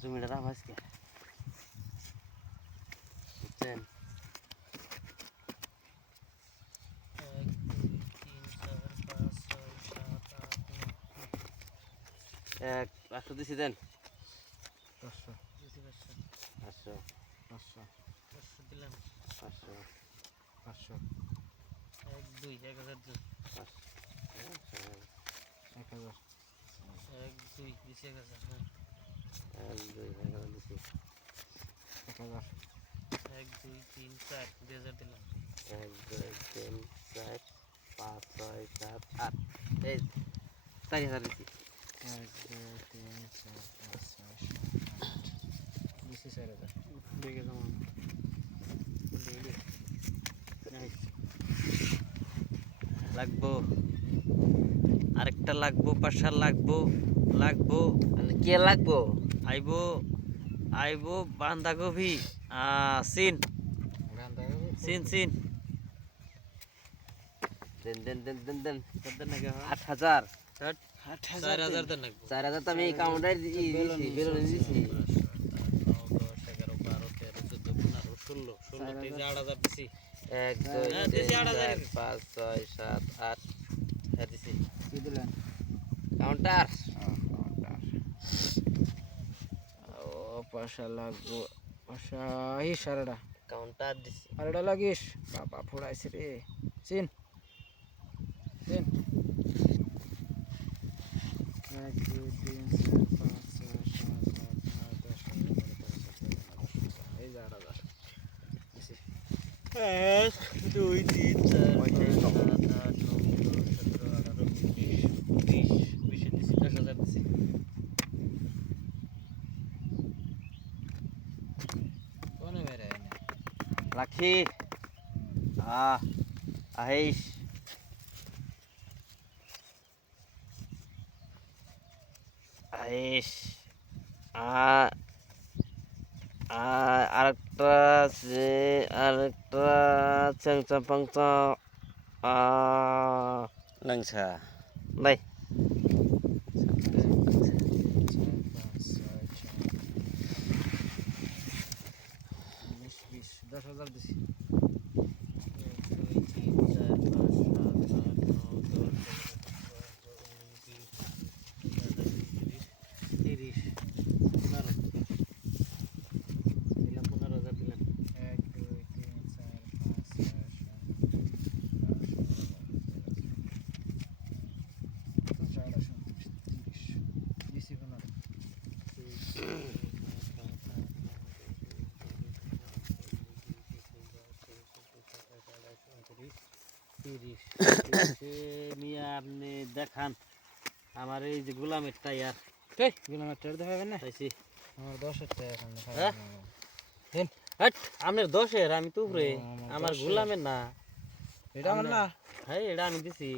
জমিটা দাম আজকে বুঝছেন। 500 দিছি দেন। 500 500 দিলাম। 500 500 1 2 1000 2 1000 1 2 দিছি 1000 1 2 1000 দিছি 1000 1 2 3 4 2000 দিলাম 1 2 3 4 5 6 7 8 এই 4000 দিছি 1 2 3 4 5 6 7 8 দিছি 4000 দেখে দাও ডেইলি নাইস লাগবো আরেকটা লাগবো পাশা লাগবো কে লাগবো আইবো আইবো বাঁধাকপি সিন গান্দা দেন দেন দেন দেন দেন কত নাকি 8000 4000 দেন লাগবো 4000 তো আমি কাউন্টার দিছি বেলুন দিছি 9 10 11 12 13 14 15 16 16 থেকে 8000 দিছি 1 হ্যাঁ, 2 দিছি 3 8000 4 5 6 7 8 হ্যাঁ দিছি কি দিলেন কাউন্টার ও পাশা লাগবো পাশা এই সারাটা কাউন্টার দিছি আরেটা লাগিস বাবা ফোড়াইছে রে চিন 1 2 3 4 5 6 7 8 9 10 11 12 13 14 15 এই যা 8000 দিছি 1 2 3 4 5 6 7 8 9 10 11 12 13 20 দিছি 10000 দিছি কোনে মেরে এনে রাখি আহিস আহিস আরেকটা চ্যাংচা পাংচা লাংসা নাই 10,000 দিছি 1 2 3 4 5 6 7 8 9 10 30 15 দিলাম 15000 দিলাম 1 2 3 4 5 6 7 8 30 দিছি 15 মিয়া আপনি দেখান আমার এই যে গোলামের টায়ার গুলো আমার টের দেখাবেন না চাইছি আমার 10 টাকা এখন হ্যাঁ? দেন হাট আপনার 10-এর আমি তো উপরে ও, আমার আমার 10-এর। গোলামের না এটা আমার না হ্যাঁ এটা আমি দিছি